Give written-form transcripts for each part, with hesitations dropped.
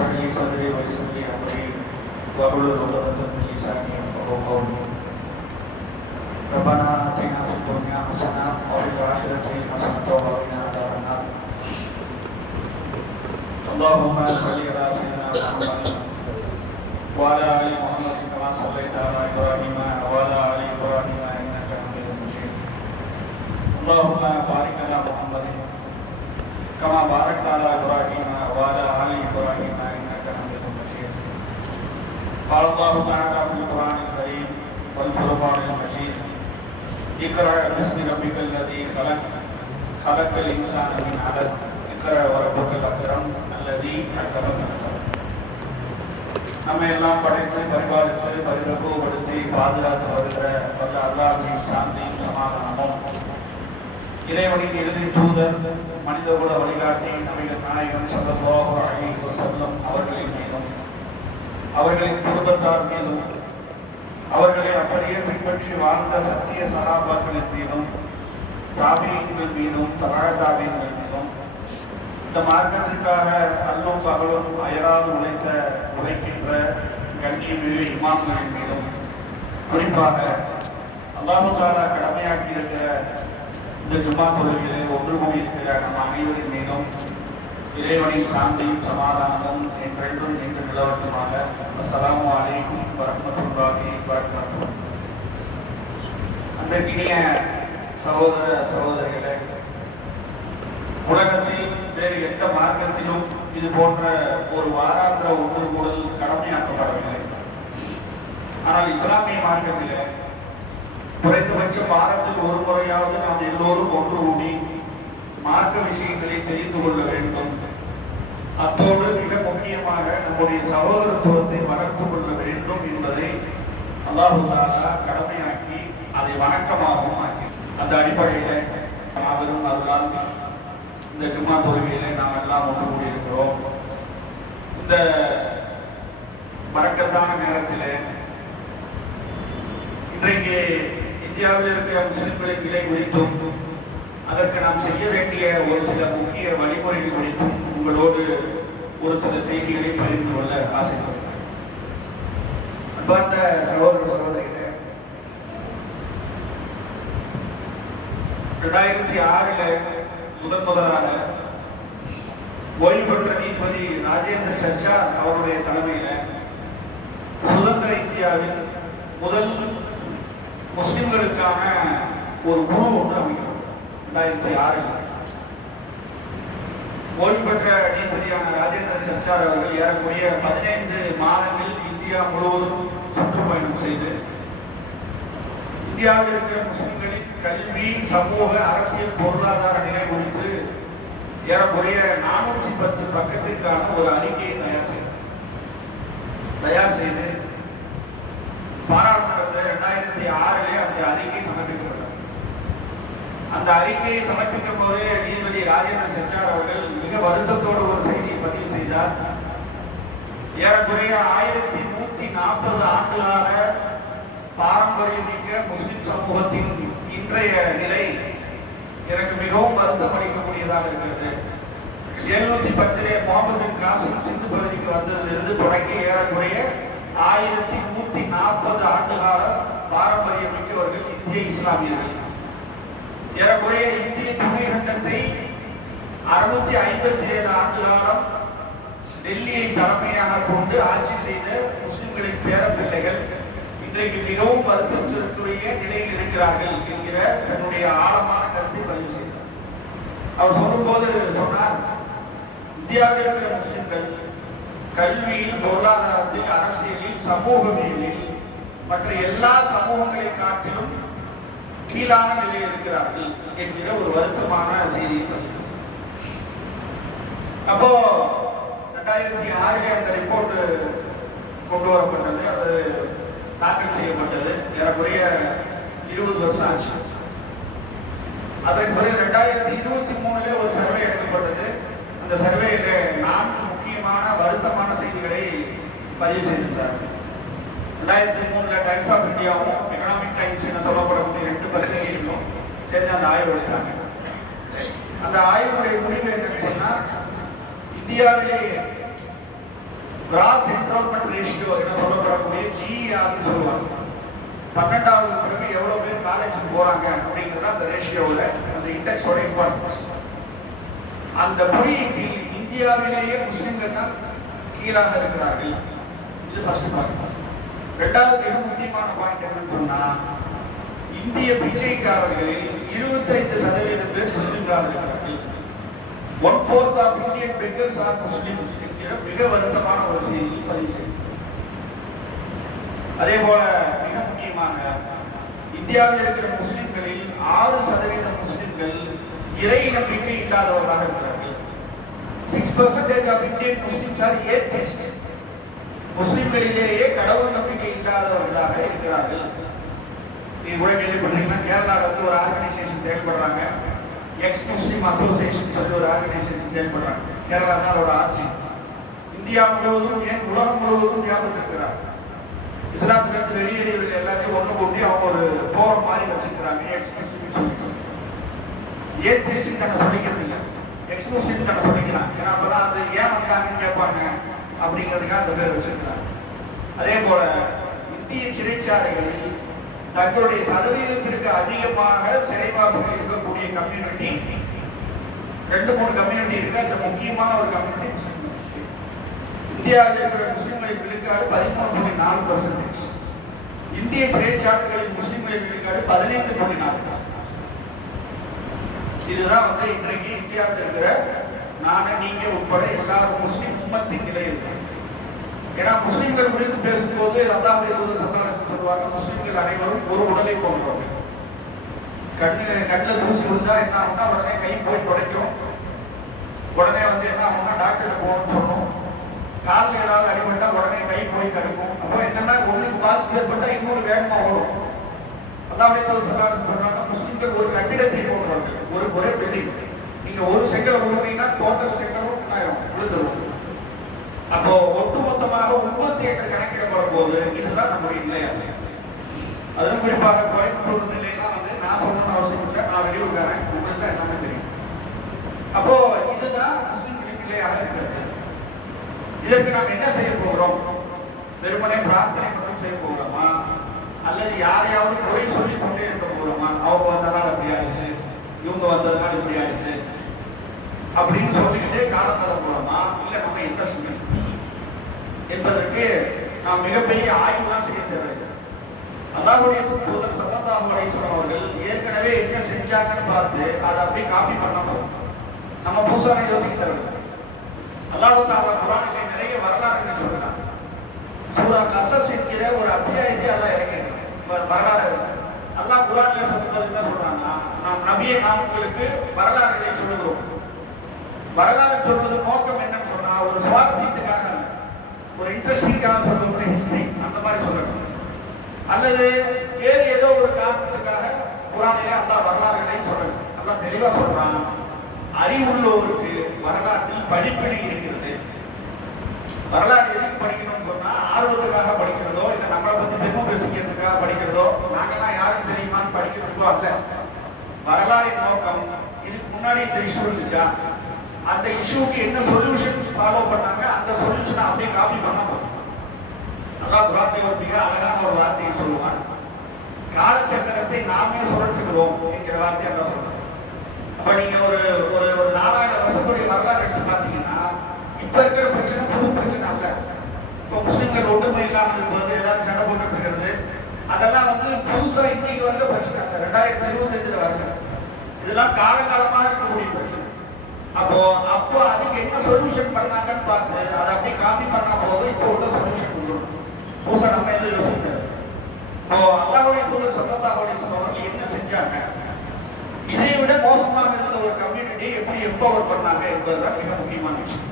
اشرح لي صدري ويسر لي امري واحلل عقدة من لساني يفقهوا قولي. ربنا آتنا في الدنيا حسنة وفي الآخرة حسنة وقنا عذاب النار. اللهم صل على سيدنا محمد وعلى آل محمد كما صليت على إبراهيم وعلى آل إبراهيم إنك حميد مجيد. اللهم بارك على محمد كما باركت على إبراهيم وعلى آل إبراهيم إنك حميد مجيد. قال الله تعالى في القرآن الكريم والفرقان المجيد: اقرأ باسم ربك الذي خلق خلق الإنسان من علق اقرأ وربك الأكرم الذي علم بالقلم. நம்ம எல்லாம் படைத்து பரிபாலித்து பரிபக்குவப்படுத்தி பாதுகாத்து வருகிற வல்ல அல்லாஹ்வின் சாந்தியும் சமாதானமும் இறைவனின் இறுதி தூதர் மனிதகுல வழிகாட்டி நபிகள் நாயகம் ஸல்லல்லாஹு அலைஹி வஸல்லம் அவர்களின் மீதும் அவர்களின் குடும்பத்தார் மீதும் அவர்களை அப்படியே பின்பற்றி வாழ்ந்த சத்திய சகாபாக்களின் மீதும் தாபீன்கள் மீதும் தாபீன்கள் மீதும் இந்த மார்க்கத்திற்காக அல்லும் பகலும் அயராது உழைக்கின்ற கண்ணியமிகு இமாம்களின் மீதும் குறிப்பாக அல்லாஹ் தஆலா கடமையாக்கி இருக்கிற இந்த ஜும்மா தொழுகையிலே ஒன்று கூடியிருக்கிற நம் அனைவரின் மீதும் இறைவனின் சாந்தியும் சமாதானமும் என்றென்றும் என்று நிலவட்டுமாக. அஸ்ஸலாமு அலைக்கும் வரஹ்மத்துல்லாஹி வபரகாத்துஹு. அன்பிற்கினிய சகோதர சகோதரிகளே, உலகத்தில் வேறு எந்த மார்க்கத்திலும் இது போன்ற ஒரு வாராந்திர ஒன்று கூடல் கடமையாக்கப்படவில்லை. ஆனால் இஸ்லாமிய மார்க்கத்திலே குறைந்தபட்சம் வாரத்தில் ஒரு முறையாவது நாம் எல்லோரும் ஒன்று கூடி மார்க்க விஷயங்களை தெரிந்து கொள்ள வேண்டும். அத்தோடு மிக முக்கியமாக நம்முடைய சகோதரத்துவத்தை வளர்த்து கொள்ள வேண்டும் என்பதை அல்லாஹ் தஆலா கடமையாக்கி அதை வணக்கமாகவும் ஆக்கி, அந்த அடிப்படையில மாபெரும் அருளால் இந்த ஜும்மா தொழுகையிலே நாம் எல்லாம் ஒன்று கூடியிருக்கிறோம். இந்த பரக்கத்தான நேரத்திலே இன்றைக்கு இந்தியாவில் இருக்கிற முஸ்லிம்களின் நிலை குறித்தும் அதற்கு நாம் செய்ய வேண்டிய ஒரு சில முக்கிய வழிமுறைகள் குறித்தும் உங்களோடு ஒரு சில செய்திகளை பகிர்ந்து கொள்ள ஆசைப்படுகிறேன். அன்பார்ந்த சகோதர சகோதரிகளே, 2006 முதலாக ஓய்வு பெற்ற நீதிபதி ராஜேந்திர சர்ச்சார் அவருடைய தலைமையில சுதந்திர இந்தியாவில் முதல் முஸ்லிம்களுக்கான ஒரு குழு ஒன்று அமைக்கப்பட்டது. 2006 ஓய்வு பெற்ற நீதிபதியான ராஜேந்திர சர்ச்சார் அவர்கள் ஏறக்கூடிய 15 மாதங்கள் இந்தியா முழுவதும் சுற்றுப்பயணம் செய்து இந்தியாவில் இருக்கிற முஸ்லிம்களின் கல்வி, சமூக, அரசியல், பொருளாதார நிலை குறித்து ஏறக்குறைய 410 பக்கத்திற்கான ஒரு அறிக்கையை தயார் செய்து பாராளுமன்றத்தில் 2006 அந்த அறிக்கை சமர்ப்பிக்கப்பட்டது. அந்த அறிக்கையை சமர்ப்பிக்கும் போது நீதிபதி ராஜேந்திர சர்ச்சார் அவர்கள் மிக வருத்தத்தோடு ஒரு செய்தியை பதிவு செய்தார். ஏறக்குறைய 1140 ஆண்டுகால பாரம்பரியமிக்க முஸ்லிம் சமூகத்தின் இன்றைய நிலை எனக்கு மிகவும் வருத்தம் அளிக்கக்கூடியதாக இருக்கிறது. 710 முகமது பின் காசிம் சிந்து பகுதிக்கு வந்ததிலிருந்து தொடங்கி ஏறக்குறைய 1140 ஆண்டுகால பாரம்பரியமிக்கவர்கள் இந்திய இஸ்லாமியர்கள். ஏறக்குறைய இந்திய துணைக்கண்டத்தை 657 ஆண்டு காலம் டெல்லியை தலைமையாக கொண்டு ஆட்சி செய்த முஸ்லிம்களின் பேரப்பிள்ளைகள் இன்றைக்கு மிகவும் வருத்தத்திற்குரிய நிலையில் இருக்கிறார்கள் என்கிற தன்னுடைய ஆழமான கருத்தை பதிவு செய்தார். அவர் சொல்லும்போது சொன்னார், இந்தியாவில் இருக்கிற முஸ்லிம்கள் கல்வியில், பொருளாதாரத்தில், அரசியலில், சமூகவியலில் மற்ற எல்லா சமூகங்களை காட்டிலும் கீழான நிலையில் இருக்கிறார்கள் என்கிற ஒரு வருத்தமான செய்தியை பதிவு செய்தார். அப்போ 2006 அந்த ரிப்போர்ட் கொண்டு வரப்பட்டது. அது தாக்கல் செய்யப்பட்டது. ஏறக்குறைய 20 வருஷம் ஆச்சு. அதற்கு பிறகு 2023 ஒரு சர்வே எடுக்கப்பட்டது. அந்த சர்வேயில 4 முக்கியமான வருத்தமான செய்திகளை பதிவு செய்திருந்தார். 2003 டைம்ஸ் ஆஃப் இந்தியாவும் எக்கனாமிக் டைம்ஸ் என சொல்லப்படக்கூடிய 2 பத்திரிகைகளும் சேர்ந்து அந்த ஆய்வு எடுத்தாங்க. அந்த ஆய்வுடைய முடிவு என்னன்னு சொன்னா, இந்தியாவிலே கிராஸ் என்ரோல்மெண்ட் ரேஷியோ என சொல்லப்படக்கூடிய ஜிஆர்னு சொல்லுவாங்க. 12வது பிறகு எவ்வளவு பேர் காலேஜுக்கு போறாங்க அப்படிங்கிறது அந்த ரேஷியோவில் அந்த இண்டெக்ஸோட இம்பார்ட்டன்ஸ். அந்த குறியீட்டில் இந்தியாவிலேயே முஸ்லிம்கள் தான் கீழாக இருக்கிறார்கள். இது ஃபர்ஸ்ட் பாயிண்ட். ரெண்டாவது மிக முக்கியமான பாயிண்ட் என்னன்னு சொன்னா, இந்திய பிச்சைக்காரர்களில் 25% பேர் முஸ்லிம்களாக இருக்கிறார்கள். 1/4 of Indian beggars are Muslims என்கிற மிக வருத்தமான ஒரு செய்தியை பதிவு செய்யும். அதே போல மிக முக்கியமாக இந்தியாவில் இருக்கிற முஸ்லிம்களில் 6% முஸ்லிம்கள் இறை நம்பிக்கை இல்லாதவர்களாக இருக்கிறார்கள். 6% of Indian Muslims are atheist. முஸ்லிம்களிலேயே கடவுள் நம்பிக்கை இல்லாதவர்களாக இருக்கிறார்கள். நீங்க கூட கேள்விப்பட்டீங்கன்னா கேரளாவில் வந்து ஒரு ஆர்கனைசேஷன் செயல்படுறாங்க, எக்ஸ் முஸ்லிம் அசோசியேஷன் சொல்லி ஒரு ஆர்கனைசேஷன் செயல்படுறாங்க. கேரளா தான் அதோட ஆட்சி. இந்தியா முழுவதும் ஏன் உலகம் முழுவதும் ஞாபகத்திருக்கிறார். இஸ்லாத்திலிருந்து வெளியேறியவர்கள் எல்லாத்தையும் ஒன்று கூட்டி அவங்க ஒரு ஃபோரம் மாதிரி வச்சிருக்கிறாங்க. எக்ஸ் முஸ்லிம் சொல்லிட்டு ஏத்திஸ்ட் தன்னை சொல்லிக்கிறது இல்லை, எக்ஸ் முஸ்லிம் தன்னை சொல்லிக்கிறாங்க. ஏன்னா அப்பதான் அது ஏன் வந்தாங்கன்னு கேட்பாங்க அப்படிங்கிறதுக்காக அந்த பேர் வச்சிருக்கிறாங்க. அதே போல இந்திய சிறைச்சாலைகளில் தங்களுடைய சதவீதத்திற்கு அதிகமாக சிறைவாசங்கள் இருக்கக்கூடிய கம்யூனிட்டி 2-3 கம்யூனிட்டி இருக்கு. அந்த முக்கியமான ஒரு கம்யூனிட்டி முஸ்லிம். இந்தியாவில் இருக்கிற முஸ்லிம்களின் விழுக்காடு 13.4%. இந்திய சிறைச்சாலைகளில் முஸ்லிம்களின் விழுக்காடு 15.4%. இதுதான் வந்து இன்றைக்கு இந்தியாவில் இருக்கிற நானும் நீங்க உட்பட எல்லாரும் முஸ்லிம் உம்மத்தின் நிலை இருக்கு. ஏன்னா முஸ்லிம்கள் குறித்து பேசும்போது அல்லாஹ்வுடைய தூதர் ஸல்லல்லாஹு அலைஹி வஸல்லம் சொல்வாங்க, முஸ்லிம்கள் அனைவரும் ஒரு உடலை போன்றவர்கள். கண்ணில் தூசி விழுந்தா என்ன ஆகும்னா உடனே கை போய் துடைக்கும், உடனே வந்து என்ன ஆகும்னா டாக்டர்கிட்ட போகணும்னு சொன்னோம். காலில் ஏதாவது அடிபட்டா உடனே கை போய் தடுக்கும். அப்போ என்னன்னா ஒன்றுக்கு பாதிப்பு ஏற்பட்டா இன்னொரு வேகமா ஓடும். அல்லாஹ்வுடைய தூதர் ஸல்லல்லாஹு அலைஹி வஸல்லம் சொல்றாங்க, முஸ்லிம்கள் ஒரு கட்டிடத்தை போன்றவர்கள், ஒரே பில்டிங். நீங்க ஒரு செங்கலை உருவீங்கன்னா டோட்டல் செங்கலும் விழுந்துடும். அப்போ ஒட்டுமொத்தமாக உம்மத்து என்று கணக்கிடப்படும் போது இதுதான் நம்முடைய நிலை. அதுவும் குறிப்பாக கோயம்புத்தூர் நிலையெல்லாம் வந்து நான் சொல்லணும்னு அவசியம் இல்லை, நான் வெளியூர்காரன், உங்களுக்கு தான் எல்லாமே தெரியும். அப்போ இதுதான் முஸ்லிம்களின் நிலையாக இருக்கிறது. இதற்கு நாம் என்ன செய்ய போகிறோம்? வெறுமனே பிரார்த்தனை மட்டும் செய்ய போகிறோமா, அல்லது யாரையாவது குறை சொல்லி கொண்டே இருக்க போகிறோமா? அவங்க வந்ததால் அப்படி ஆயிடுச்சு, இவங்க வந்ததுனால இப்படி ஆயிடுச்சு அப்படின்னு சொல்லிக்கிட்டே காலத்தர போறோமா, இல்ல நம்ம என்ன செய்யணும் என்பதற்கு நாம் மிகப்பெரிய ஆய்வுலாம் செய்ய தேவையில்லை. அல்லாஹ்வுடைய தூதர் ஸல்லல்லாஹு அலைஹி வஸல்லம் அவர்கள் ஏற்கனவே என்ன செஞ்சாங்கன்னு பார்த்து அதை அப்படியே காப்பி பண்ண போறோம். நம்ம புதுசாக யோசிக்க தேவையில்லை. அல்லாஹ் தஆலா குர்ஆனிலே நிறைய வரலாறுகள் சொல்றான். சூரா கஸஸ் என்கிற ஒரு அத்தியாயத்தை அல்லாஹ் இறக்கியிருக்கான். வரலாறு அல்லாஹ் குர்ஆனிலே சொல்லும்போது என்ன சொல்றாங்கன்னா, நாம் நபியே நாம் உங்களுக்கு வரலாறுகளை சொல்லுகிறோம். வரலாறு சொல்வது நோக்கம் என்னன்னு சொன்னா ஒரு சுவாரஸ்யத்துக்காக அல்ல, ஒரு இன்ட்ரெஸ்டிங்காக சொல்லுகிற ஹிஸ்டரி அந்த மாதிரி சொல்லணும், அல்லது வேறு ஏதோ ஒரு காரணத்துக்காக குர்ஆனிலே அல்லாஹ் வரலாறுகளை சொல்லணும். அல்லாஹ் தெளிவா சொல்றான், அறிவுள்ளோருக்கு வரலாற்றில் படிப்பினை இருக்கிறது. வரலாறு எதுக்கு படிக்கணும்னு சொன்னா ஆர்வத்துக்காக படிக்கிறதோ, இல்லை நம்மளை பத்தி பெருமை பேசிக்கிறதுக்காக படிக்கிறதோ, நாங்கெல்லாம் யாரும் தெரியுமான்னு படிக்கிறதுக்கோ அல்ல. வரலாறின் நோக்கம் இதுக்கு முன்னாடி இந்த இஷ்யூ இருந்துச்சா, அந்த இஷ்யூக்கு என்ன சொல்யூஷன் ஃபாலோ பண்ணாங்க, அந்த சொல்யூஷனை அப்படியே காப்பி பண்ண போறோம். அல்லாஹ் குர்ஆனிலே ஒரு மிக அழகான ஒரு வார்த்தையை சொல்லுவான், காலச்சக்கரத்தை நாமே சுழற்றுகிறோம் என்கிற வார்த்தையை அல்லாஹ் சொல்றான். அப்ப நீங்க ஒரு 4000 வருஷத்துடைய வரலாறு எடுத்து பார்த்தீங்கன்னா இப்ப இருக்கிற பிரச்சனை புது பிரச்சனை அல்ல. இப்போ முஸ்லிம்கள் ஒற்றுமை இல்லாமல் இருக்கும்போது எல்லாரும் சண்டை போட்டு இருக்கிறது, அதெல்லாம் வந்து புதுசா இன்னைக்கு வந்த பிரச்சனை அல்ல, 2025 வரல. இதெல்லாம் காலகாலமாக இருக்கக்கூடிய பிரச்சனை. அப்போ அதுக்கு என்ன சொல்யூஷன் பண்ணாங்கன்னு பார்த்து அதை அப்படியே காப்பி பண்ணா போதும். இப்போ உள்ள சொல்யூஷன் கொடுக்கணும், புதுசா நம்ம எதுவும் யோசிக்கிறது. இப்போ அல்லாஹ்வுடைய தூதர் ஸல்லல்லாஹு அலைஹி வஸல்லம் அவர்கள் என்ன செஞ்சாங்க, இதை விட மோசமாக இருந்த ஒரு கம்யூனிட்டி எப்படி எம்பவர் பண்ணாங்க என்பதுதான் மிக முக்கியமான விஷயம்.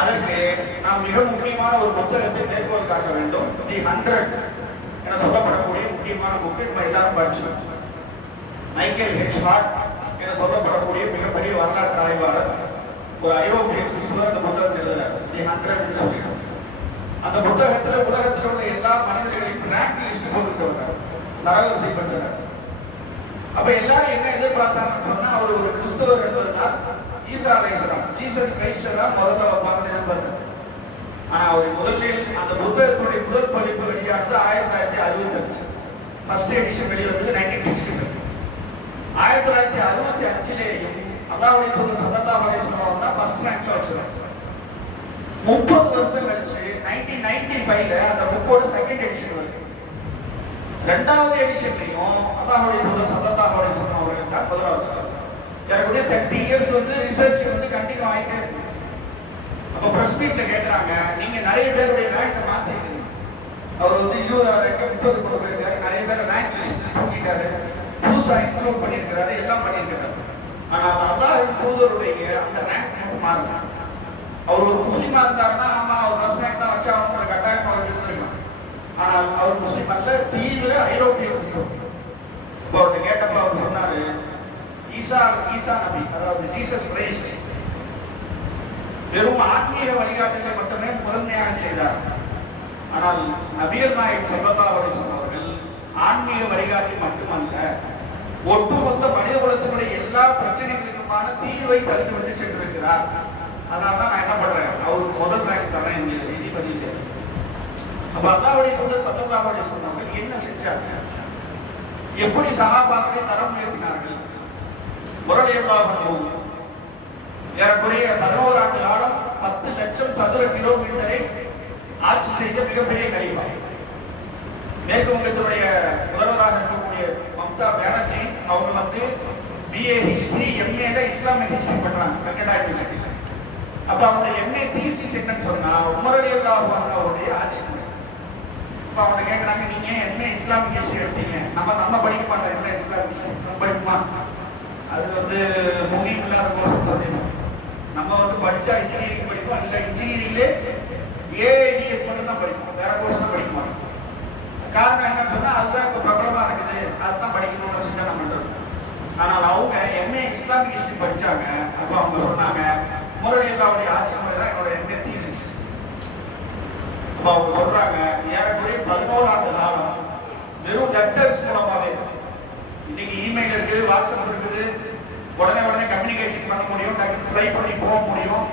அதற்கு நாம் மிக முக்கியமான ஒரு புத்தகத்தை மேற்கோள் காட்ட வேண்டும். தி 100 என சொல்லப்படக்கூடிய முக்கியமான புக்கு நம்ம எல்லாரும் படிச்சிருக்கோம். மைக்கேல் ஹெச்ஹார்ட் என சொல்லப்படக்கூடிய மிகப்பெரிய வரலாற்று ஆய்வாளர், ஒரு ஐரோப்பிய கிறிஸ்துவர் அந்த புத்தகத்தை எழுதுறார். தி 100 சொல்லிட்டு அந்த புத்தகத்தில் உலகத்தில் உள்ள எல்லா மனிதர்களையும் ரேங்க் லிஸ்ட் போட்டுட்டு வர்றார், தரவரிசை பண்றார். அப்ப எல்லாரும் என்ன எதிர்பார்த்தாங்கன்னு சொன்னா, அவர் ஒரு கிறிஸ்தவர் என்பதுனால் ஈசா அலைஹிஸ்ஸலாம், ஜீசஸ் கிரைஸ்ட் தான் முதல்ல வைப்பாங்கன்னு எதிர்பார்த்தாங்க. ஆனா ஒரு முதலில் அந்த புத்தகத்தினுடைய முதல் பதிப்பு வெளியானது 1965. ஃபர்ஸ்ட் எடிஷன் வெளிவந்தது 1965. 1965லேயும் அல்லாஹ்வுடைய தூதர் ஸல்லல்லாஹு அலைஹி வஸல்லம் தான் ஃபர்ஸ்ட் ரேங்க்ல வச்சிருக்காங்க. 30 வருஷம் கழிச்சு 1995ல அந்த புக்கோட செகண்ட் எடிஷன் வருது. ரெண்டாவது எடிஷன்லையும் அல்லாஹ்வுடைய தூதர் ஸல்லல்லாஹு அலைஹி வஸல்லம் அவர்கள் தான் முதலாவது சொல்றாங்க. யாருடைய 30 இயர்ஸ் ரிசர்ச் கண்டினியூ ஆகிட்டே இருக்கு. அப்போ பிரஸ் மீட்ல கேட்கறாங்க, நீங்க நிறைய பேருடைய ரேங்கை மாத்திருக்கீங்க. அவர் 20 ரேங்க் 30 கொண்டு போயிருக்காரு. நிறைய பேர் ரேங்க் லிஸ்ட் தூக்கிட்டாரு, புதுசா இன்க்ளூட் பண்ணியிருக்கிறாரு, எல்லாம் பண்ணியிருக்கிறாரு. ஆனால் அல்லாஹ்வின் தூதருடைய அந்த ரேங்க் மட்டும் மாறல. அவர் ஒரு முஸ்லீமா இருந்தாருன்னா ஆமா அவர் ஃபர்ஸ்ட் ரேங்க் தான் வச்சா அவங்க கட்டாயமா அவர் இருந்திருக்கலாம். ஆனால் அவர் முஸ்லீம் அல்ல, தீவிர ஐரோப்பிய முஸ்லீம். இப்போ அவர்கிட்ட கேட்டப்ப அவர் சொன்னாரு, ஈசா நபி, அதாவது ஜீசஸ் கிரைஸ்ட் வெறும் ஆன்மீக வழிகாட்டுகளை மட்டுமே முதன்மையாக செய்தார். ஆனால் நபிகள் நாயகம் ஸல்லல்லாஹு அலைஹி வஸல்லம் அவர்கள் ஆன்மீக வழிகாட்டி மட்டுமல்ல, ஒட்டுமொத்த மனித குலத்தினுடைய எல்லா பிரச்சனைகளுக்குமான தீர்வை தந்து வந்து சென்றிருக்கிறார். அதனாலதான் நான் என்ன பண்றேன், அவருக்கு முதல் ரேங்க் தரேன் இந்த செய்தி பதிவு செய்ய. அப்ப அல்லாஹ்வுடைய தூதர் ஸல்லல்லாஹு அலைஹி வஸல்லம் அவர்கள் என்ன செஞ்சாங்க, எப்படி சஹாபாக்களை தரம் உயர்த்தினார்கள். முரளியல்லாஹு ஏறக்குறைய 11 ஆண்டு காலம் 10 லட்சம் சதுர கிலோமீட்டரை ஆட்சி செய்த மிகப்பெரிய கலீஃபா. மேற்கு வங்கத்தினுடைய முதல்வராக இருக்கக்கூடிய மம்தா பானர்ஜி அவங்க BA history MA Islamic history பண்றாங்க கல்கட்டா யூனிவர்சிட்டி. அப்ப அவங்களுடைய MA தீசிஸ் என்னன்னு சொன்னா உமர் ரலியல்லாஹு அன்ஹு அவருடைய ஆட்சி. அப்ப அவங்க கேட்கறாங்க, நீங்க MA இஸ்லாமிக் ஹிஸ்டரி எடுத்தீங்க, நம்ம படிக்க மாட்டோம் MA இஸ்லாமிக் ஹிஸ்டரி, நம்ம படிக்குமா? அது முக்கியம் இல்லாத கோர்ஸ் சொல்லிடுவோம். நம்ம படிச்சா இன்ஜினியரிங் படிப்போம், இல்லை இன்ஜினியரிங்லே AIDS மட்டும் தான் படிப்போம், வேற கோர்ஸ் படிக்க மாட்டோம். காரணம் என்னன்னு சொன்னா அதுதான் இப்போ பிரபலமா இருக்குது, அதுதான் படிக்கணும்னு சிந்தனை பண்றது. ஆனால் அவங்க MA இஸ்லாமிக் ஹிஸ்டரி படிச்சாங்க. அப்போ அவங்க சொன்னாங்க, முரளியல்லாவுடைய ஆட்சி முறை தான் என்னோட MA தீசிஸ். அப்போ அவங்க சொல்றாங்க, ஏறக்குறைய 11 ஆண்டு காலம் வெறும் லெட்டர்ஸ் மூலமாவே, இன்னைக்கு இமெயில் இருக்கு, வாட்ஸ்அப் இருக்குது, உடனே கம்யூனிகேஷன் பண்ண முடியும், டக்குனு ஃப்ரை பண்ணி போக முடியும்.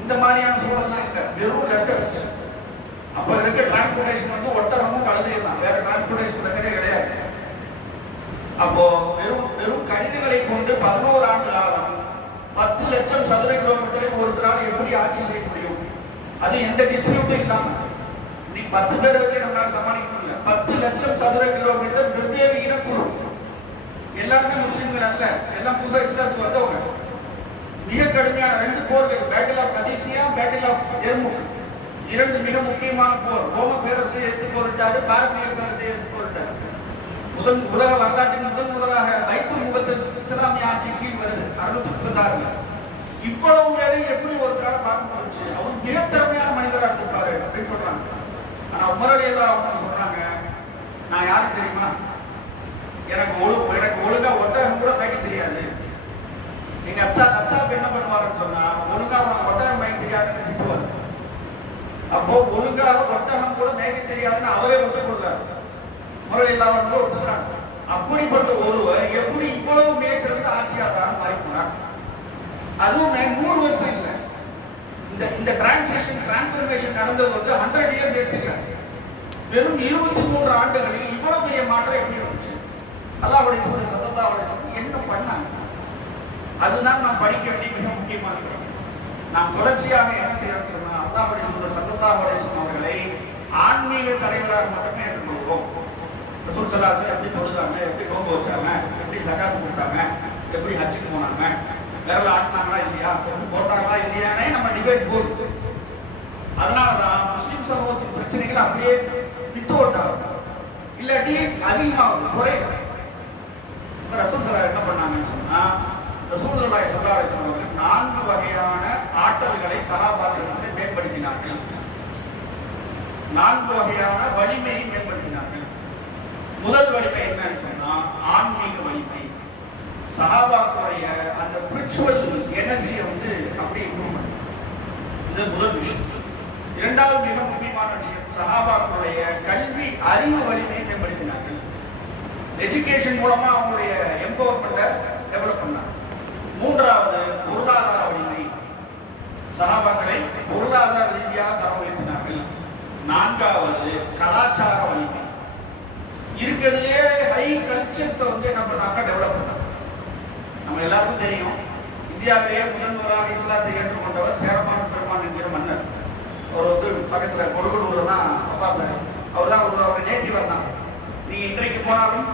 இந்த மாதிரியான சூழல்லாம் இல்லை, வெறும் லெட்டர்ஸ். அப்ப இருக்க டிரான்ஸ்போர்டேஷன் ஒட்டகமும் கழுதையும் தான், வேற டிரான்ஸ்போர்டேஷன் பிரச்சனையே கிடையாது. அப்போ வெறும் கடிதங்களை கொண்டு 11 ஆண்டு காலம் 10 லட்சம் சதுர கிலோமீட்டரை ஒருத்தரால் எப்படி ஆட்சி செய்ய முடியும்? அது எந்த டிஸ்பியூட்டும் இல்லாம. இன்னைக்கு 10 பேரை வச்சு நம்மளால சமாளிக்க முடியல. 10 லட்சம் சதுர கிலோமீட்டர் வெவ்வேறு இனக்குழு, எல்லாருமே முஸ்லிம்கள் அல்ல, எல்லாம் புதுசா இஸ்லாத்துக்கு வந்தவங்க. மிக கடுமையான 2 போர்கள், பேட்டில் ஆஃப் கதீசியா, பேட்டில் ஆஃப் எர்முக், 2 மிக முக்கியமான போர். ரோம பேரரசை எடுத்து போரிட்டாரு, பாரசீக பேரரசை எடுத்து போரிட்டாரு. உலக வரலாற்றின் முதலாக பைத்துல் முகத்தஸ் இஸ்லாமிய ஆட்சி கீழ் வருது 636ல. இவ்வளவு வேலை எப்படி ஒருத்தரால் பார்க்க முடிச்சு? அவர் மிக திறமையான மனிதராக இருந்திருப்பாரு அப்படின்னு சொல்றாங்க. ஆனா உமர் ரலியல்லாஹு அன்ஹு சொல்றாங்க, நான் யாருக்கு தெரியுமா, எனக்கு ஒழுங்கா ஒட்டகம் கூட மேய்க்க தெரியாது. எங்க அத்தா என்ன பண்ணுவாருன்னு சொன்னா, ஒழுங்கா ஒட்டகம் மேய்க்க தெரியாதுன்னு திட்டுவார். அப்போ ஒழுங்காக ஒட்டகம் கூட மேய்க்க தெரியாதுன்னு அவரே ஒத்துக் கொள்றாரு. முறை இல்லாமல் ஒத்துக்கிறாங்க. அப்படிப்பட்ட ஒருவர் எப்படி இவ்வளவு மேய்ச்சிருந்து ஆட்சியாளராக மாறி போனார்? அதுவும் 100 வருஷம் இல்லை. இந்த டிரான்ஸ்ஃபர்மேஷன் நடந்தது 100 இயர்ஸ் எடுத்துக்கிறாங்க. வெறும் 23 ஆண்டுகளில் இவ்வளவு பெரிய மாற்றம் எப்படி வந்துச்சு? அல்லாஹ்வுடைய தூதர் ஸல்லல்லாஹு அலைஹி வஸல்லம் என்ன பண்ணாங்க? அதுதான் நாம் படிக்க வேண்டிய மிக முக்கியமான விஷயம். நாம் தொடர்ச்சியாக என்ன செய்யறோம்னு சொன்னா, அல்லாஹ்வுடைய தூதர் ஸல்லல்லாஹு அலைஹி வஸல்லம் அவர்களை ஆன்மீக தலைவராக மட்டுமே ஏற்றுக்கொள்கிறோம். ரசூல் ஸல்லல்லாஹு அலைஹி வஸல்லம் எப்படி தொழுதாங்க, எப்படி நோன்பு வச்சாங்க, எப்படி ஜகாத் கொடுத்தாங்க, எப்படி ஹஜ்ஜுக்கு போனாங்க, விரல ஆட்டினாங்களா இல்லையா, போட்டாங்களா இல்லையானே நம்ம டிபேட் போகுது. அதனாலதான் முஸ்லிம் சமூகத்தின் பிரச்சனைகள் அப்படியே வித்தோட்டாங்க, இல்லாட்டி அதிகமாகும், குறையும். ரசூல் ஸல்லல்லாஹு என்ன பண்ணாங்கன்னு சொன்னா, ரசூலுல்லாஹி ஸல்லல்லாஹு அலைஹி வஸல்லம் அவர்கள் 4 வகையான ஆற்றல்களை சஹாபாக்களுக்கு மேம்படுத்தினார்கள். 4 வகையான வலிமையை மேம்படுத்தினார்கள். முதல் வலிமை என்னன்னு சொன்னா ஆன்மீக வலிமை. சஹாபாக்களுடைய அந்த ஸ்பிரிச்சுவல் எனர்ஜியை அப்படி இம்ப்ரூவ் பண்ணு. இது முதல் விஷயம். இரண்டாவது மிக முக்கியமான விஷயம், சஹாபாக்களுடைய கல்வி அறிவு வலிமையை மேம்படுத்தினார்கள். எஜுகேஷன் மூலமா அவங்களுடைய எம்பவர்மெண்ட்டை டெவலப் பண்ணாங்க. மூன்றாவது பொருளாதார வலிமை. சஹாபாக்களை பொருளாதார ரீதியாக தரம் உயர்த்தினார்கள். நான்காவது கலாச்சார வலிமை. இருக்கிறதுலே ஹை கல்ச்சர்ஸ் வந்து என்ன பண்ணாங்க, டெவலப் பண்ணாங்க. நம்ம எல்லாருக்கும் தெரியும், இந்தியாவிலேயே முதன்முதலாக இஸ்லாத்தை ஏற்றுக்கொண்டவர் சேரமான பெருமான் என்கிற மன்னர். அவர் வந்து பக்கத்தில் கொடுகலூர்ல தான் வஃபாத்தார். அவர் தான் அவர் நேட்டிவ் இருந்தாங்க. நீங்க இன்றைக்கு போனாலும்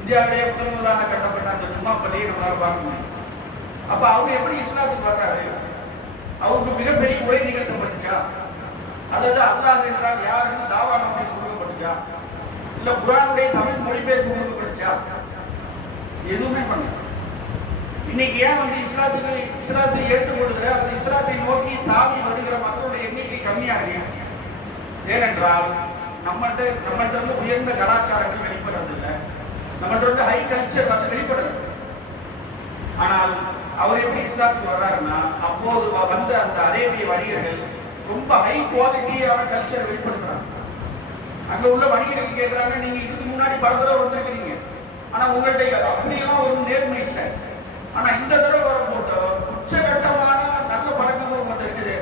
இந்தியாவிலேயே முதன்முதலாக கட்டப்பட்ட அந்த ஜும்மா பள்ளியை நம்மளால பார்க்க முடியும். அப்ப அவர் எப்படி இஸ்லாத்துக்கு வர்றாரு? அவருக்கு மிகப்பெரிய உரை நிகழ்த்தப்பட்டுச்சா, அல்லது அல்லாஹ் என்றால் யாருன்னு தாவா நோட்டீஸ் கொடுக்கப்பட்டுச்சா, இல்ல குர்ஆனுடைய தமிழ் மொழிபெயர்ப்பு கொடுக்கப்பட்டுச்சா? எதுவுமே பண்ணல. இன்னைக்கு ஏன் வந்து இஸ்லாத்தை ஏற்றுக்கொள்கிற அல்லது இஸ்லாத்தை நோக்கி தாவி வருகிற மக்களுடைய எண்ணிக்கை கம்மியா இருக்கு? ஏனென்றால் நம்மகிட்ட இருந்து உயர்ந்த கலாச்சாரங்கள் வெளிப்படுறது இல்லை, நம்மகிட்ட இருந்து ஹை கல்ச்சர் வந்து வெளிப்படுறது. ஆனால் அவர் எப்படி இஸ்லாத்துக்கு வர்றாருன்னா, அப்போது வந்த அந்த அரேபிய வணிகர்கள் ரொம்ப ஹை குவாலிட்டியான கல்ச்சர் வெளிப்படுத்துறாங்க. அங்க உள்ள வணிகர்கள் கேட்கிறாங்க, நீங்க இதுக்கு முன்னாடி பல தடவை வந்திருக்கிறீங்க, ஆனா உங்கள்கிட்ட அப்படியெல்லாம் ஒரு நேர்மை இல்லை. ஆனா இந்த தடவை வரும்போது உச்சகட்டமான நல்ல பழக்கங்கள் மட்டும் இருக்குது,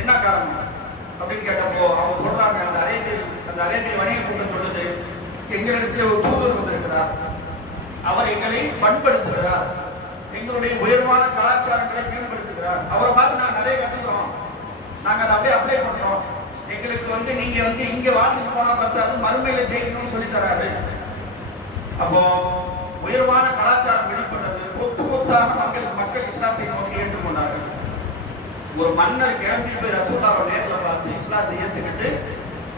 என்ன காரணம் அப்படின்னு கேட்டப்போ அவங்க சொல்றாங்க, அந்த அரேபிய வணிக கூட்டம் சொல்லுது, எங்களிடத்தில் ஒரு தூதர் வந்திருக்கிறார், அவர் எங்களை பண்படுத்துகிறார், எங்களுடைய உயர்வான கலாச்சாரங்களை மேம்படுத்துகிறார், அவரை பார்த்து நாங்கள் நிறைய கற்றுக்கிறோம், நாங்கள் அதை அப்படியே அப்ளை பண்றோம், எங்களுக்கு வந்து நீங்க வந்து இங்க வாழ்ந்துட்டு போனா பார்த்தாலும் மறுமையில ஜெயிக்கணும்னு சொல்லி தராரு. அப்போ உயர்வான கலாச்சாரம் வெளிப்பட்டது. கொத்து கொத்தாக மக்கள் இஸ்லாத்தை நோக்கி ஏற்றுக்கொண்டார்கள். ஒரு மன்னர் கிளம்பி போய் ரசூலுல்லாஹ் நேரில் பார்த்து இஸ்லாத்தை ஏற்றுக்கிட்டு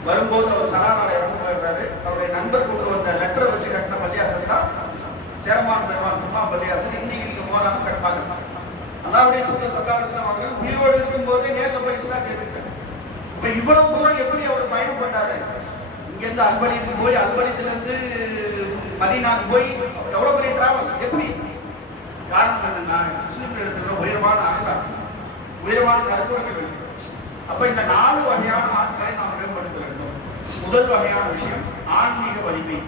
வரும்போது அவர் சலானால இறந்து போயிடுறாரு. அவருடைய நண்பர் கொண்டு வந்த லெட்டரை வச்சு கட்டின பள்ளியாசல் தான் சேரமான் பெருமான் ஜும்மா பள்ளியாசல். இன்னைக்கு நீங்க போனாலும் கட்டாங்க. அல்லாஹ்வுடைய தூதர் ஸல்லல்லாஹு அலைஹி வஸல்லம் அவர்கள் உயிரோடு இருக்கும் போதே நேரில் போய் இஸ்லாத்தை ஏற்றுக்கிட்டார். இப்ப இவ்வளவு தூரம் எப்படி அவர் பயணப்பட்டாரு? இங்கிருந்து அல்பலீது போய் அல்பலீதுல இருந்து மதீனாக்கு போய் எவ்வளவு பெரிய டிராவல், எப்படி? காரணம் என்னன்னா, முஸ்லிம்கள் இடத்துல உயர்வான அகலாக், உயர்வான நற்குணங்கள். அப்ப இந்த 4 வகையான ஆட்களை நாம் மேம்படுத்த வேண்டும். முதல் வகையான விஷயம் ஆன்மீக வலிமை.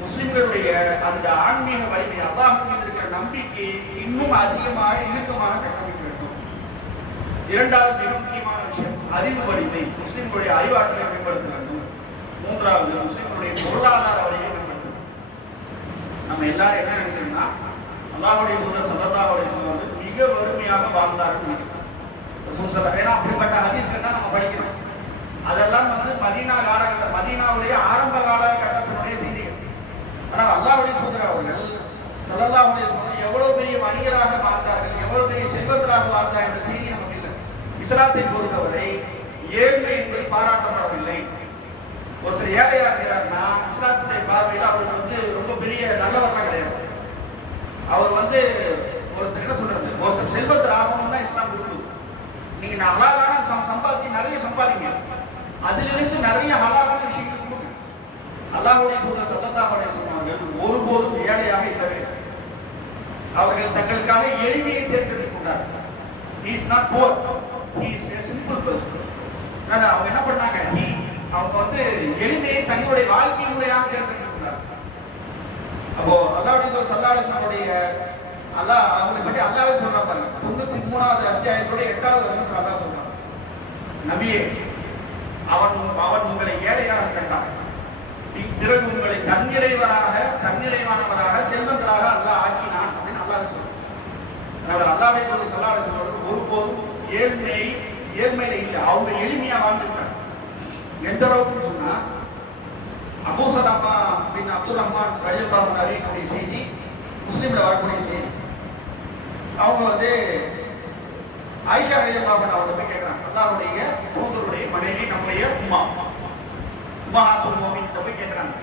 முஸ்லிம்களுடைய அந்த ஆன்மீக வலிமை, அல்லாஹ் மீது இருக்கிற நம்பிக்கை இன்னும் அதிகமாக இறுக்கமாக கட்டமைக்க வேண்டும். இரண்டாவது மிக முக்கியமான விஷயம் அறிவு வலிமை. முஸ்லிம்களுடைய அறிவாற்றலை மேம்படுத்த வேண்டும். மூன்றாவது முஸ்லிம்களுடைய பொருளாதார வலிமை மேம்படுத்த. நம்ம எல்லாரும் என்ன நினைக்கிறோம்னா, அல்லாஹ்வுடைய தூதர் ஸல்லல்லாஹு அலைஹி வஸல்லம் மிக வறுமையாக வாழ்ந்தார்கள் நினைக்கிறோம். ஏன்னா அப்படிப்பட்ட ஹதீஸ்கள் தான் நம்ம படிக்கிறோம். அதெல்லாம் வந்து மதீனாவுடைய ஆரம்ப கால கட்டத்தினுடைய செய்திகள். ஆனால் அல்லாஹ்வுடைய தூதர் அவர்கள் ஸல்லல்லாஹு அலைஹி வஸல்லம் எவ்வளவு பெரிய வணிகராக வாழ்ந்தார்கள், எவ்வளவு பெரிய செல்வந்தராக வாழ்ந்தார் என்ற செய்தி நமக்கு இல்லை. இஸ்லாத்தை பொறுத்தவரை ஏழ்மை என்பது பாராட்டப்படவில்லை. ஒருத்தர் ஏழையா இருக்கிறார்னா இஸ்லாத்துடைய பார்வையில் அவருக்கு வந்து ரொம்ப பெரிய நல்லவர்லாம் கிடையாது. அவர் வந்து ஒருத்தர் என்ன சொல்றது, ஒருத்தர் செல்வந்தர் ஆகணும்னு தான் இஸ்லாம் விரும்புது. நீங்க ஹலாலான சம்பாதிக்க நிறைய சம்பாதிங்க, அதிலிருந்து நிறைய ஹலாலான விஷயங்கள் கொடுங்க. அல்லாஹ்வுடைய தூதர் ஸல்லல்லாஹு அலைஹி வஸல்லம் அவர்கள் ஒருபோதும் ஏழையாக இல்லவே. அவர்கள் தங்களுக்காக எளிமையை தேர்ந்தெடுத்துக் கொண்டார்கள். He is not poor, he is a simple person. அவங்க என்ன பண்ணாங்க, அவங்க வந்து எளிமையை தங்களுடைய வாழ்க்கை முறையாக தேர்ந்தெடுத்துக் கொண்டார்கள். அப்போ அல்லாஹ்வுடைய தூதர் ஸல்லல்லாஹு அலைஹி வஸல்லம் அல்லாஹ் அவங்களை பற்றி அல்லாஹ்வே சொல்றான் பாருங்க. 93வது அத்தியாயத்தோட 8வது வசனத்துல அல்லாஹ் சொல்றான், நபியே அவன் உங்களை ஏழையாக கண்டான், பிறகு உங்களை தன்னிறைவானவராக செல்வந்தராக அல்லாஹ் ஆக்கினான் அப்படின்னு அல்லாஹ் சொல்றான். அதனால அல்லாஹ்வுடைய தூதர் ஸல்லல்லாஹு அலைஹி வஸல்லம் ஒருபோதும் ஏழ்மையில இல்லை, அவங்க எளிமையா வாழ்ந்துட்டாங்க. எந்த அளவுக்குன்னு சொன்னா, அபூ சலமா பின் அப்துர் ரஹ்மான் ரலியல்லாஹு அன்ஹு அறிவிக்கக்கூடிய செய்தி, முஸ்லிம்ல வரக்கூடிய செய்தி. அவங்க வந்து ஆயிஷா ரலியல்லாஹு அன்ஹா அவங்களை போய் கேட்கிறாங்க, அல்லாஹ்வுடைய தூதருடைய மனைவி, நம்முடைய உம்மஹாத்துல் முஃமினீன் போய் கேட்கிறாங்க,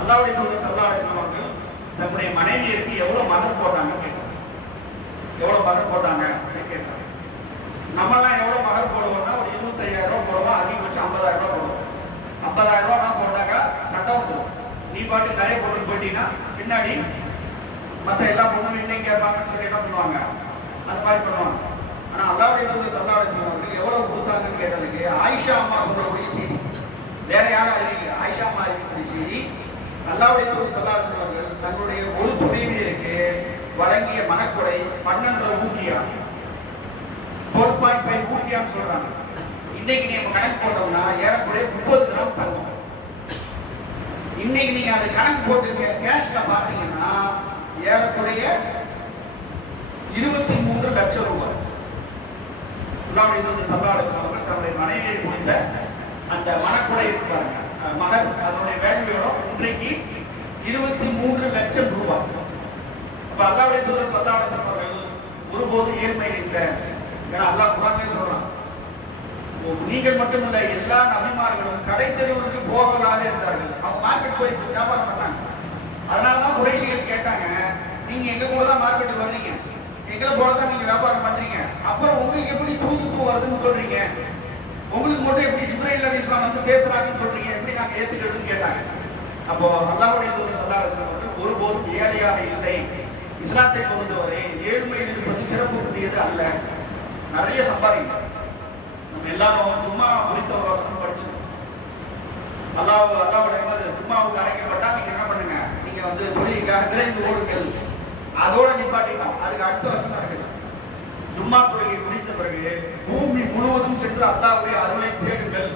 அல்லாஹ்வுடைய தூதர் ஸல்லல்லாஹு அலைஹி வஸல்லம் அவர்கள் தம்முடைய மனைவியருக்கு எவ்வளவு மகர் போட்டாங்க கேட்கிறாங்க. எவ்வளவு மகர் போட்டாங்க அப்படின்னு கேட்கிறாங்க. நம்மெல்லாம் எவ்வளவு மகர் போடுவோம்னா ஒரு 25,000 ரூபாய் போடுவோம், அதிகபட்சம் 50,000 ரூபாய் போடுவோம். 50,000 ரூபாய் போட்டாக்கா சட்டம் வந்துடும். நீ பாட்டு நிறைய போட்டு போயிட்டீங்கன்னா பின்னாடி மற்ற எல்லா பொண்ணுமே இன்னைக்கு கேட்பாங்கன்னு சொல்லி என்ன பண்ணுவாங்க, அந்த மாதிரி பண்ணுவாங்க. ஆனா அல்லாஹ்வுடைய தூதர் ஸல்லல்லாஹு அலைஹி வஸல்லம் அவர்கள் எவ்வளவு கொடுத்தாங்கன்னு கேட்டதுக்கு ஆயிஷா அம்மா சொல்லக்கூடிய செய்தி, வேற யாரும் அறிவிக்கல, ஆயிஷா அம்மா அறிவிக்கக்கூடிய செய்தி, அல்லாஹ்வுடைய தூதர் ஸல்லல்லாஹு அலைஹி வஸல்லம் அவர்கள் தங்களுடைய ஒரு துணைவியருக்கு வழங்கிய மனக்கொடை 12 ஊக்கியா, 12.5 ஊக்கியான்னு சொல்றாங்க. இன்னைக்கு நம்ம கணக்கு போட்டோம்னா ஏறக்குறைய 30 கிராம் தங்கம். இன்னைக்கு நீங்க அது கணக்கு போட்டு கேஷ்ல பாத்தீங்கன்னா ஏறக்குறைய 23 லட்சம் ரூபாய். அவர்கள் தன்னுடைய மனைவியை கொடுத்த அந்த மனக்குடை இருக்கு பாருங்க, மகன், அதனுடைய வேல்யூ இன்றைக்கு 23 லட்சம் ரூபாய். அப்ப அல்லாஹ்வுடைய தூதர் ஸல்லல்லாஹு அலைஹி வஸல்லம் அவர்கள் ஒருபோது ஏழ்மை இல்லை. ஏன்னா அல்லாஹ் குர்ஆன்லயே சொல்றான், நீங்கள் மட்டுமல்ல எல்லா நபிமார்களும் கடை தெருவுக்கு போகலாது இருந்தார்கள். அவங்க மார்க்கெட் போய் வியாபாரம் பண்ணாங்க. அதனாலதான் குறைஷிகள் கேட்டாங்க, நீங்க எங்க கூட தான் மார்க்கெட்டுக்கு வர்றீங்க, எங்களை போல தான் நீங்க வியாபாரம் பண்றீங்க, அப்புறம் உங்களுக்கு எப்படி தூது வருதுன்னு சொல்றீங்க, உங்களுக்கு மட்டும் எப்படி ஜிப்ரீல் அலைஹிஸ்ஸலாம் வந்து பேசுறாங்கன்னு சொல்றீங்க, எப்படி நாங்க ஏத்துக்கிறதுன்னு கேட்டாங்க. அப்போ அல்லாஹ்வுடைய தூதர் ஸல்லல்லாஹு அலைஹி வஸல்லம் அவர்கள் ஒருபோதும் ஏழையாக இல்லை. இஸ்லாத்தை பொறுத்தவரை ஏழ்மையில் இருப்பது சிறப்புக்குரியது அல்ல. நிறைய சம்பாதிக்கும். நம்ம எல்லாரும் சும்மா குறித்த ஒரு வசனம் படிச்சோம். அல்லாஹ்வுடைய சும்மாவுக்கு அழைக்கப்பட்டா நீங்க என்ன பண்ணுங்க, நீங்க வந்து தொழிலுக்காக விரைந்து ஓடுங்கள், அதோட நிப்பாட்டிக்கலாம். அதுக்கு அடுத்த வசனம் இருக்கு, ஜும்மா தொழுகை முடித்த பிறகு பூமி முழுவதும் சென்று அல்லாஹ்வுடைய அருளை தேடுங்கள்.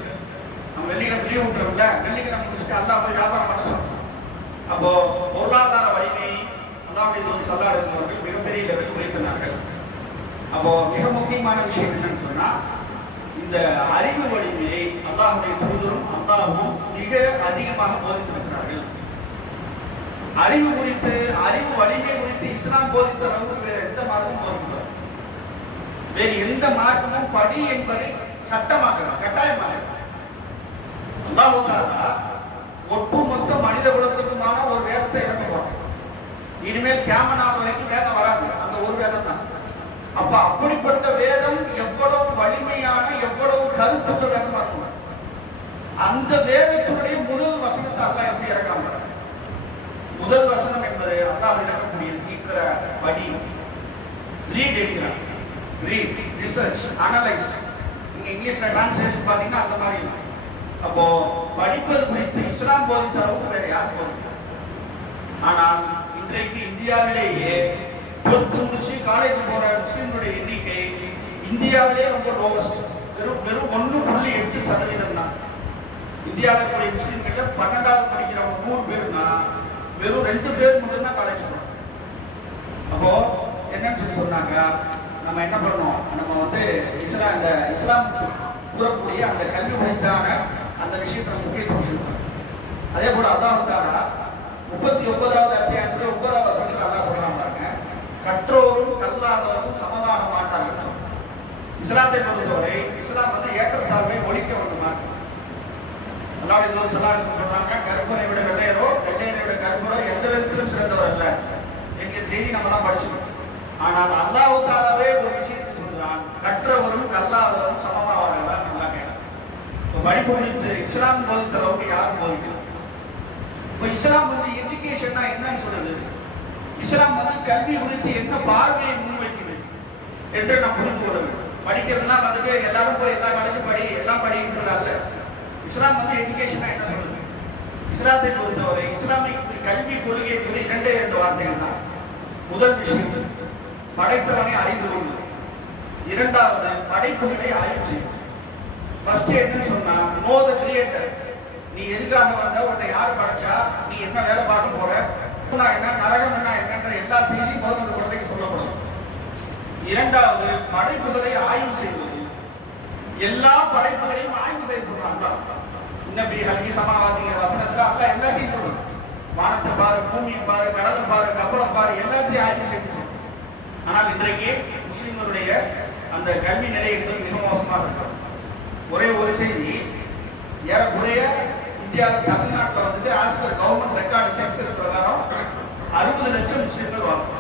நம்ம வெள்ளிக்கிழமை லீவ் விட்டுறோம்ல, வெள்ளிக்கிழமை முடிச்சுட்டு அல்லாஹ் போய் வியாபாரம் பண்ண சொல்றோம். அப்போ பொருளாதார வலிமை அல்லாஹ்வுடைய தூதர் ஸல்லல்லாஹு அலைஹி வஸல்லம் அவர்கள் மிகப்பெரிய லெவலில் உயர்த்தினார்கள். அப்போ மிக முக்கியமான விஷயம் என்னன்னு சொன்னா, இந்த அறிவு வலிமையை அல்லாஹ்வுடைய தூதரும் அல்லாஹ்வும் மிக அதிகமாக போதித்திருக்கிறார்கள். அறிவு குறித்து, அறிவு வலிமை குறித்து இஸ்லாம் போதித்த அளவுக்கு வேற எந்த மார்க்கமும் போதிக்கிறார். வேறு எந்த மார்க்கமும் படி என்பதை சட்டமாக்கலாம், கட்டாயமாக. அல்லாஹ் தஆலா ஒட்டுமொத்த மனித குலத்துக்குமான ஒரு வேதத்தை இறக்குவார். இனிமேல் கியாமத் நாள் வரைக்கும் வேதம் வராது, அந்த ஒரு வேதம் தான். அப்ப அப்படிப்பட்ட வேதம் எவ்வளவு வலிமையான, எவ்வளவு கருத்துள்ள வேதமா இருக்கும். அந்த வேதத்தினுடைய முதல் வசனத்தை அல்லாஹ் எப்படி இறக்காம, முதல் வசனம் என்பது அல்லாஹ் இறக்கக்கூடிய தீக்கிற படி, ரீட் எடுக்கிறான், ரீட், ரிசர்ச், அனலைஸ். நீங்க இங்கிலீஷ்ல டிரான்ஸ்லேஷன் பாத்தீங்கன்னா அந்த மாதிரி. அப்போ படிப்பது குறித்து இஸ்லாம் போதித்த அளவுக்கு வேற யார் போதிக்க. ஆனால் இன்றைக்கு இந்தியாவிலேயே 12th முடிச்சு காலேஜ் போற முஸ்லிம்களுடைய எண்ணிக்கை இந்தியாவிலே ரொம்ப லோவஸ்ட். வெறும் 1.8% தான். இந்தியாவில் இருக்கிற முஸ்லிம்கள்ல 12வது படிக்கிறவங்க 100 பேர்னா வெறும் 2 பேர் மட்டும் தான் காலேஜ் போறோம். அப்போ என்னன்னு சொல்லி சொன்னாங்க, நம்ம என்ன பண்ணணும், நம்ம வந்து இஸ்லாம் கூறக்கூடிய அந்த கல்வி குறித்தான அந்த விஷயத்தை முக்கியத்துவம் செலுத்தணும். அதே போல அல்லாஹ் தஆலா 39வது அத்தியாயத்துல 9வது வசனத்துல அல்லாஹ் சொல்றாங்க பாருங்க, கற்றோரும் கல்லாதவரும் சமமாக மாட்டார்கள். இஸ்லாத்தை பொறுத்தவரை இஸ்லாம் வந்து ஏற்றத்தாழ்வை ஒழிக்க வேண்டுமா. அல்லாஹ்வுடைய தூதர் ஸல்லல்லாஹு அலைஹி வஸல்லம் சொல்றாங்க, கருப்பரை விட வெள்ளையரோ, வெள்ளையரை விட கருப்பரோ எந்த விதத்திலும் சிறந்தவர் அல்ல என்கிற செய்தி நம்ம எல்லாம் படிச்சோம். ஆனால் அல்லாஹ் தஆலாவே ஒரு விஷயத்தை சொல்றான், கற்றவரும் கல்லாதவரும் சமமாவார்கள். நல்லா கேட்கலாம். இப்போ படிப்பு குறித்து இஸ்லாம் போதித்த அளவுக்கு யாரும் போதிக்கல. இப்போ இஸ்லாம் வந்து எஜுகேஷன்னா என்னன்னு சொல்லுது, இஸ்லாம் வந்து கல்வி குறித்து என்ன பார்வையை முன்வைக்குது என்று நாம் புரிந்து கொள்ள வேண்டும். படிக்கிறதுனா வந்துட்டு எல்லாரும் போய் எல்லா காலேஜும் படி, எல்லாம் படிக்கிறது அல்ல. இஸ்லாம் வந்து எஜுகேஷனா என்ன சொல்லுது, இஸ்லாத்தை பொறுத்தவரை இஸ்லாமிக் கல்வி கொள்கை என்பது 2 வார்த்தைகள் தான். முதல் விஷயம், படைத்தவனை அறிந்து கொள்வது. இரண்டாவது, படைப்புகளை ஆய்வு செய்வது. ஃபர்ஸ்ட் என்னன்னு சொன்னா, நோ த கிரியேட்டர். நீ எதுக்காக வந்த, உன்னை யார் படைச்சா, நீ என்ன வேலை பார்க்க போற, என்ன நரகம் என்ன என்னன்ற எல்லா செய்தியும் முதல் அந்த குழந்தைக்கு சொல்லப்படும். இரண்டாவது, படைப்புகளை ஆய்வு செய்வது. எல்லா படைப்புகளையும் ஆய்வு செய்ய சொல்றாங்க. இன்னபி ஹல்கி சமாவாதிங்கிற வசனத்துல அல்லாஹ் எல்லாத்தையும் சொல்றான். வானத்தை பாரு, பூமியை பாரு, கடலை பாரு, கப்பலை பாரு, எல்லாத்தையும் ஆய்வு செய்து சொல்றான். ஆனால் இன்றைக்கு முஸ்லிம்களுடைய அந்த கல்வி நிலை என்பது மிக மோசமாக இருக்கிறது. ஒரே ஒரு செய்தி, ஏறக்குறைய இந்தியா தமிழ்நாட்டில் வந்துட்டு as per government record census பிரகாரம் 60 லட்சம் முஸ்லிம்கள் வாழ்க்கை.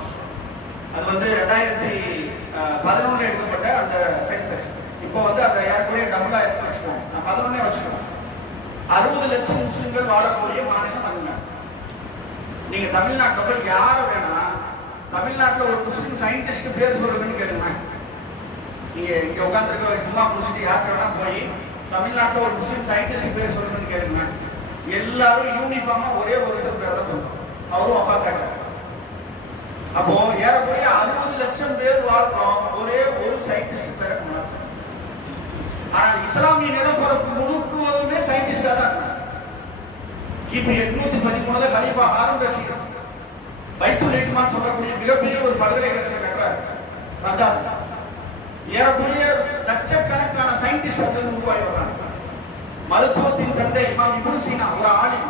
அது வந்து 2011 எடுக்கப்பட்ட அந்த சென்சஸ். இப்போ வந்து அதை ஏறக்குறைய டபுளா வச்சுக்கோம், நான் 11 வச்சுக்கோம். 60 லட்சம் முஸ்லிம்கள் வாழக்கூடிய மாநிலம் தமிழ்நாடு. நீங்க தமிழ்நாட்டில் போய் யார வேணா, தமிழ்நாட்டில் ஒரு முஸ்லிம் சயின்டிஸ்ட் பேர் சொல்லுங்கன்னு கேளுங்க. நீங்க இங்க உட்காந்துருக்க சும்மா முடிச்சுட்டு யாருக்கு வேணா போய் தமிழ்நாட்டில் ஒரு முஸ்லிம் சயின்டிஸ்ட் பேர் சொல்லுங்கன்னு கேளுங்க. எல்லாரும் யூனிஃபார்மா ஒரே ஒருத்தர் பேர் தான் சொல்லுவாங்க, அவரும் வஃபாத்தாங்க. அப்போ ஏறக்குறைய 60 லட்சம் பேர் வாழ்றோம், ஒரே ஒரு சயின்டிஸ்ட் பேரை ஆனால் இஸ்லாமிய நிலப்பரப்பு முழுக்குவதுமே சயின்டிஸ்டா தான் இருந்தாங்க. கிபி 813 கலீஃபா ஹாரூன் ரஷீத் பைத்துல் ஹிக்மான்னு சொல்லக்கூடிய மிகப்பெரிய ஒரு பல்கலைக்கழகத்தை கட்டுறாரு. பஞ்சாப் ஏறக்குறைய லட்சக்கணக்கான சயின்டிஸ்ட் வந்து உருவாகி வர்றாங்க. மருத்துவத்தின் தந்தை இமாம் இப்னு சீனா ஒரு ஆலிம்.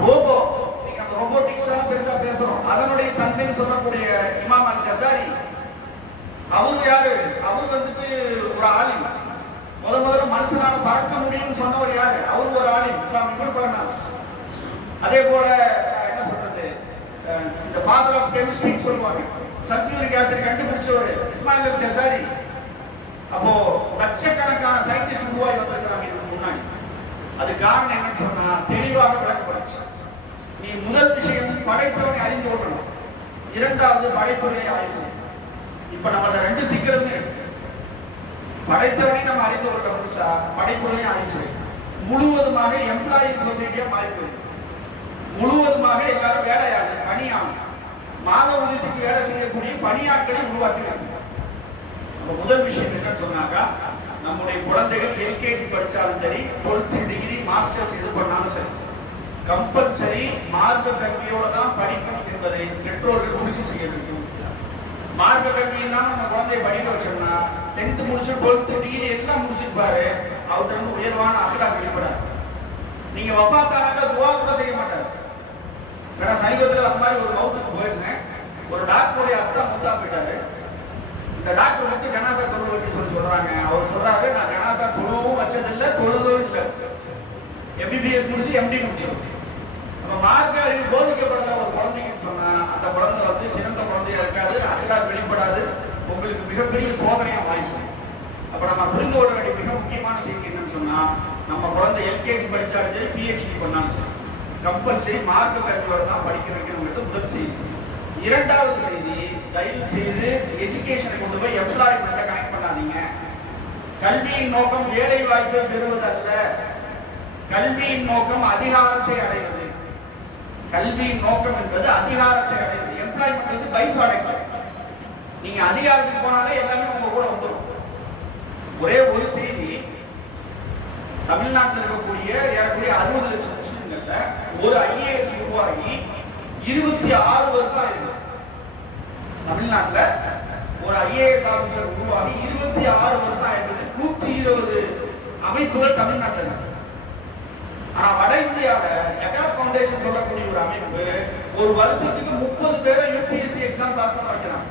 ரோபோ, நீங்க அந்த ரோபோட்டிக்ஸ் எல்லாம் பெருசா பேசுறோம், அதனுடைய தந்தைன்னு சொல்லக்கூடிய இமாம் அல் ஜஸாரி, அவர் யாரு? அவர் வந்துட்டு ஒரு ஆலிம். முதல்ல மனுஷனால பறக்க முடியும்னு சொன்னவர் யாரு? அவர் ஒரு ஆலிம், இமாம் இப்னு ஃபர்னாஸ். அதே போல என்ன சொல்றது, இந்த ஃபாதர் ஆஃப் கெமிஸ்ட்ரின்னு சொல்லுவாங்க, சல்ஃபியூரிக் ஆசிட் கண்டுபிடிச்சவர் இஸ்மாயில் அல் ஜஸாரி. அப்போ லட்சக்கணக்கான சயின்டிஸ்ட் உருவாகி வந்திருக்கிறாங்க இதுக்கு முன்னாடி. அது காரணம் என்னன்னு சொன்னா தெளிவாக விளக்கப்படுச்சு. நீ முதல் விஷயம் படைப்பவனை அறிந்து கொள்ளணும், இரண்டாவது படைப்பொருளை ஆய்வு செய்யணும். இப்ப நம்மள ரெண்டு சிக்கலுமே இருக்கு. படைத்தவனை நம்ம அறிந்து கொள்ள முழுசா, படைப்பொருளையும் ஆய்வு செய்யணும். முழுவதுமாக எம்ப்ளாயிங் சொசைட்டியா மாறி போயிருக்கு. முழுவதுமாக எல்லாரும் வேலையாளு, பணியாளு, மாத ஊதியத்துக்கு வேலை செய்யக்கூடிய பணியாட்களை உருவாக்கி. முதல் விஷயம் என்னன்னு சொன்னாக்கா, நம்முடைய குழந்தைகள் எல்கேஜி படிச்சாலும் சரி, 12th டிகிரி மாஸ்டர்ஸ் இது பண்ணாலும் சரி, கம்பல்சரி மார்க்க கல்வியோட தான் படிக்கணும் என்பதை பெற்றோர்கள் உறுதி செய்ய வேண்டும். மார்க்க கல்வி இல்லாம நம்ம குழந்தைய படிக்க வச்சோம்னா 10th முடிச்சு 12th டிகிரி எல்லாம் முடிச்சிருப்பாரு, அவர்கிட்ட இருந்து உயர்வான அகலாக் வெளிப்படாது. நீங்க வஃபாத்தானாக்க துவா கூட செய்ய மாட்டாரு. ஏன்னா சமீபத்தில் அது மாதிரி ஒரு மவுத்துக்கு போயிருந்தேன். ஒரு டாக்டருடைய அத்தா மூத்தா போயிட்டாரு. இந்த டாக்டர் வந்து ஜனாசா தொழுவு சொல்றாங்க. அவர் சொல்றாரு, நான் ஜனாசா தொழுவும் வச்சதில்லை, தொழுதும் இல்லை. எம்பிபிஎஸ் முடிச்சு எம்டி முடிச்சோம். நம்ம மார்க்க அறிவு போதிக்கப்படல ஒரு குழந்தைங்கன்னு சொன்னா அந்த குழந்தை வந்து சிறந்த குழந்தையா இருக்காது, அகலாக் வெளிப்படாது, உங்களுக்கு மிகப்பெரிய சோதனையா வாய்ப்பு. அப்ப நம்ம புரிந்து கொள்ள வேண்டிய மிக முக்கியமான செய்தி என்னன்னு சொன்னா, நம்ம குழந்தை எல்கேஜி படிச்சாலும் சரி, பிஹெச்டி பண்ணாலும் சரி, கம்பல்சரி மார்க்க கல்வியோட தான் படிக்க வைக்கணுங்கிறது முதல் செய்தி. இரண்டாவது செய்தி, தயவு செய்து எஜுகேஷனை கொண்டு போய் எம்ப்ளாய்மெண்ட்ல கனெக்ட் பண்ணாதீங்க. கல்வியின் நோக்கம் வேலை வாய்ப்பை பெறுவது அல்ல, கல்வியின் நோக்கம் அதிகாரத்தை அடைவது. கல்வியின் நோக்கம் என்பது அதிகாரத்தை அடைவது. எம்ப்ளாய்மெண்ட் வந்து பை ப்ராடக்ட். நீங்க அதிகாரத்துக்கு போனாலே எல்லாமே உங்க கூட வந்துடும். ஒரே ஒரு செய்தி, தமிழ்நாட்டில் இருக்கக்கூடிய ஏறக்குறைய 60 லட்சம் முஸ்லிம்கள்ல ஒரு ஐஏஎஸ் உருவாகி 26 வருஷம் இருக்கு. தமிழ்நாட்டில் ஒரு ஐஏஎஸ் ஆபீசர் உருவாகி 26 வருஷம் ஆயிருக்கு. 120 அமைப்புகள் தமிழ்நாட்டில் இருக்கு. ஆனா வட இந்தியாவில் ஜகாத் ஃபவுண்டேஷன் சொல்லக்கூடிய ஒரு அமைப்பு ஒரு வருஷத்துக்கு 30 பேரை யூபிஎஸ்சி எக்ஸாம் பாஸ் பண்ண வைக்கிறாங்க,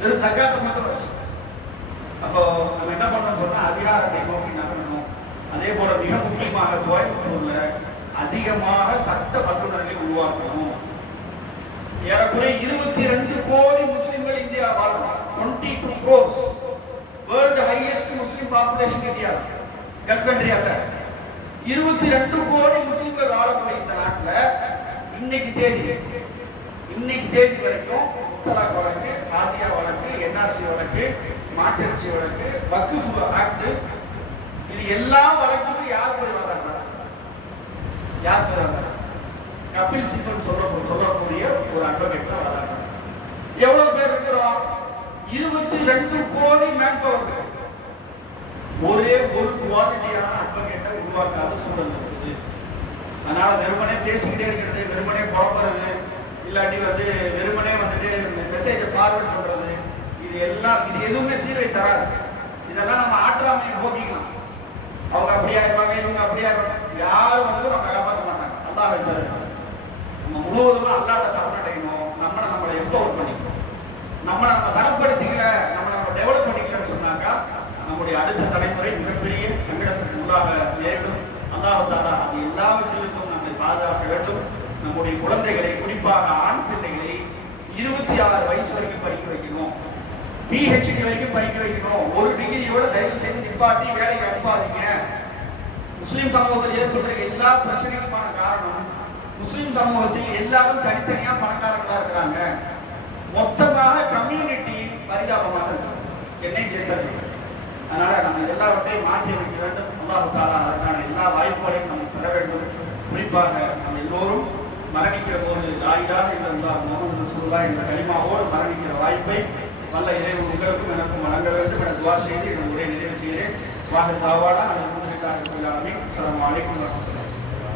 வெறும் ஜகாத்தை மட்டும் வச்சு. அப்போ நம்ம என்ன பண்ணணும்னு சொன்னா அதிகாரத்தை நோக்கி நகரணும். அதே போல மிக முக்கியமாக கோயம்புத்தூர்ல அதிகமாக சட்ட வல்லுநர்களை உருவாக்கணும். ஏறக்குறைய 22 கோடி முஸ்லிம்கள் இந்தியா வாழ்றாங்க. 22 crores, வேர்ல்ட் ஹையஸ்ட் முஸ்லிம் பாப்புலேஷன் இந்தியா, கல்ஃப் கண்ட்ரி அல்ல. 22 கோடி முஸ்லிம்கள் வாழக்கூடிய இந்த நாட்டில் இன்னைக்கு தேதி வரைக்கும் முத்தலாக் வழக்கு, ஆதியா வழக்கு, என்ஆர்சி வழக்கு, மாட்டிறைச்சி வழக்கு, வக்ஃப் ஆக்ட், இது எல்லா வழக்குக்கும் யார் போய் வாதாடுறாங்க? யார் போய் வாதாடுறாங்க? கபில் சிபல் சொல்லக்கூடிய ஒரு அட்வொகேட் தான் வாதாடுறாங்க. எவ்வளவு பேர் இருக்கிறோம்? 22 கோடி மேன் பவர். ஒரே ஒரு குவாலிட்டியான அட்வொகேட்டை உருவாக்காத சூழல் இருக்குது. அதனால வெறுமனே பேசிக்கிட்டே இருக்கிறது, வெறுமனே குழப்பறது, இல்லாட்டி வந்து வெறுமனே வந்துட்டு மெசேஜை ஃபார்வர்ட் பண்றது, இது எதுவுமே தீர்வை தராது. இதெல்லாம் நம்ம ஆற்றாமையை போக்கிக்கலாம். அவங்க அப்படியா இருப்பாங்க, இவங்க அப்படியா இருப்பாங்க, யாரும் வந்து நம்ம காப்பாற்ற மாட்டாங்க. அல்லாஹ் தரு. நம்ம முழுவதுமா அல்லாஹ்ட்ட சரணடையணும். நம்மளை எம்பவர் பண்ணிக்கணும். நம்ம தரப்படுத்திக்கல, நம்ம டெவலப் பண்ணிக்கலன்னு சொன்னாக்கா நம்முடைய அடுத்த தலைமுறை மிகப்பெரிய சங்கடத்துக்கு உள்ளாக நேரிடும். அல்லாஹ் தஆலா அது எல்லாவற்றிலிருந்தும் நம்மை பாதுகாக்க வேண்டும். நம்முடைய குழந்தைகளை, குறிப்பாக ஆண் பிள்ளைகளை 26 வயசு வரைக்கும் படிக்க வைக்கணும், பிஹெச்டி வரைக்கும் படிக்க வைக்கணும். ஒரு டிகிரியோட தயவு செய்து நிப்பாட்டி வேலைக்கு அனுப்பாதீங்க. முஸ்லிம் சமூகத்தில் ஏற்பட்டிருக்க எல்லா பிரச்சனைக்குமான காரணம், முஸ்லிம் சமூகத்தில் எல்லாரும் தனித்தனியா பணக்காரங்களா இருக்கிறாங்க. மொத்தமாக கம்யூனிட்டி பரிதாபமாக இருக்கு, என்னை சேர்த்து. அதனால நம்ம எல்லாவற்றையும் மாற்றி அமைக்க வேண்டும். அல்லாஹ் தஆலா அதற்கான எல்லா வாய்ப்புகளையும் நமக்கு தர வேண்டும். குறிப்பாக நம்ம எல்லோரும் மரணிக்கிற போது லா இலாஹ இல்லல்லாஹ் முஹம்மது ரசூலுல்லாஹ் என்ற கலிமாவோடு மரணிக்கிற வாய்ப்பை வல்ல இறைவன் உங்களுக்கும் எனக்கும் வழங்க வேண்டும் என துஆ செய்து இந்த உரையை நிறைவு செய்கிறேன். வாஹிர் தாவானா அல்ஹம்துலில்லாஹி ரப்பில் ஆலமீன். அஸ்ஸலாமு அலைக்கும் வரஹ்மத்துல்லாஹி.